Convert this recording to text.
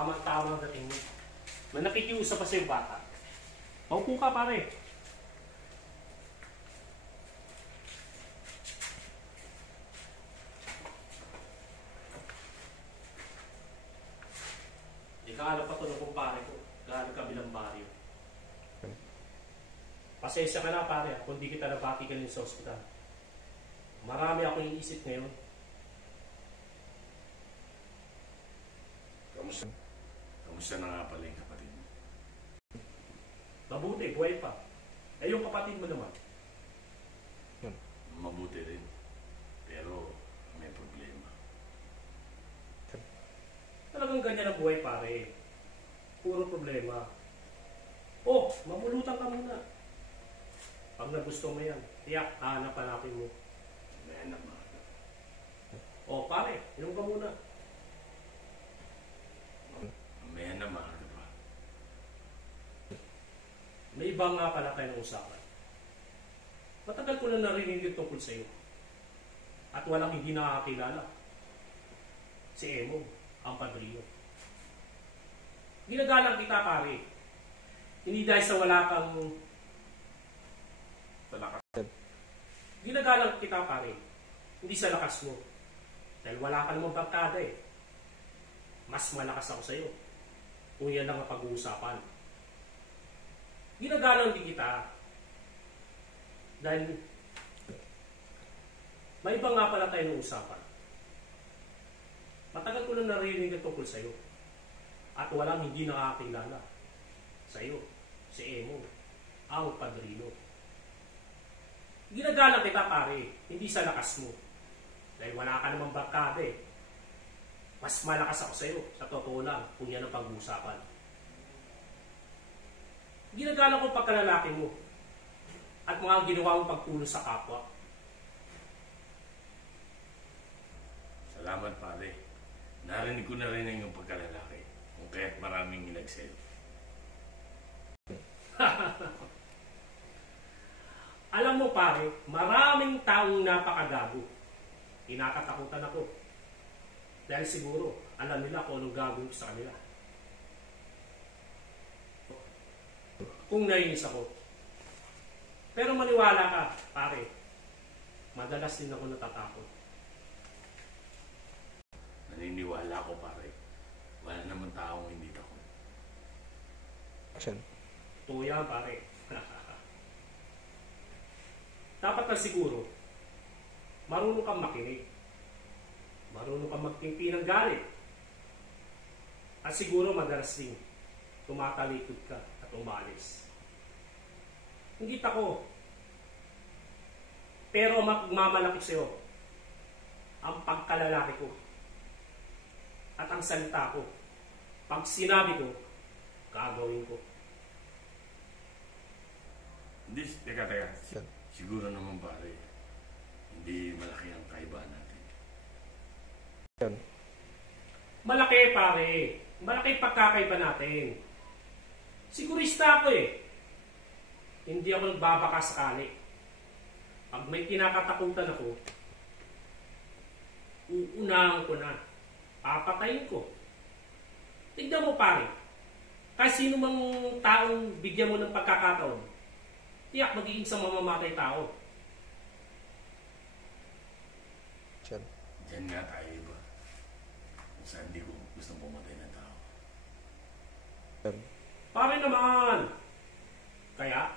Tama-tama ang dating mo. May nakikiusap pa sa'yo bata. Maupo ka pare. Ikaala pa ito ng kumpare ko. Gaano kabilang baryo. Pasensya ka na pare kung di kita nabati ka sa ospital. Marami akong iniisip ngayon. Kamusta na nga pala yung kapatid mo? Mabuti, buhay pa. Eh yung kapatid mo naman. Mabuti rin. Pero may problema. Talagang ganyan ang buhay pare. Puro problema. Oh, mamulutan ka muna. Pag nagusto mo yan, tiyak, hanap-hanapin mo. May naman. Oh, pare, inom ka muna. May naman ka ba? May iba nga pala tayo ng usapan. Matagal ko na narinig yung tungkol sa iyo. At walang hindi nakakilala. Si Emo, ang padrino. Ginagalang kita pare. Hindi dahil sa wala kang lakas. Ginagalang kita pare. Hindi sa lakas mo. Dahil wala ka namang barkada eh. Mas malakas ako sa iyo. Kung yan lang ang pag-uusapan. Ginagalang din kita. Dahil may iba nga pala tayo ng usapan. Matagal ko na narinig ang tungkol sa iyo. At walang hindi nakakilala sa iyo. Si Emo, ang padrino. Ginagalang kita pare, hindi sa lakas mo. Dahil wala ka namang barkada eh. Mas malakas ako sa iyo, sa totoo lang, kung yan ang pag-uusapan. Ginagalang ko pagkalalaki mo at mga ginawa mong pagtulong sa kapwa. Salamat pare. Narinig ko na rin ang iyong pagkalalaki. Kung kaya't maraming hilag sa'yo. Alam mo pare, maraming taong napakagago. Kinakatakutan ako. Dahil siguro, alam nila kung anong gagawin sa kanila. Kung nainis ako. Pero maniwala ka, pare. Madalas din ako natatakot. Naniniwala ko pare. Wala naman taong hindi takot. Ito yan, pare. Dapat na siguro, marunong kang makinig. Marunong kang magtimpi ng galit. At siguro madalas din, tumatalikod ka at umalis. Hindi tako. Pero magmamalaki sa'yo ang pagkalalaki ko at ang salita ko. Pag sinabi ko, gagawin ko. Hindi, teka. Siguro naman pare, hindi malaki ang kaibahan natin. Malaki pare. Malaki pagkakaiba natin. Sigurista ako eh. Hindi ako nagbabaka sakali. Pag may kinakatakutan ako, uunahan ko na. Papatayin ko. Tignan mo pare. Kasi sino mang taong bigyan mo ng pagkakataon, tiyak magiging sa mamamatay tao. Diyan nga tayo iba. Kung saan di ko gustong pumatay ng tao. Pare naman. Kaya,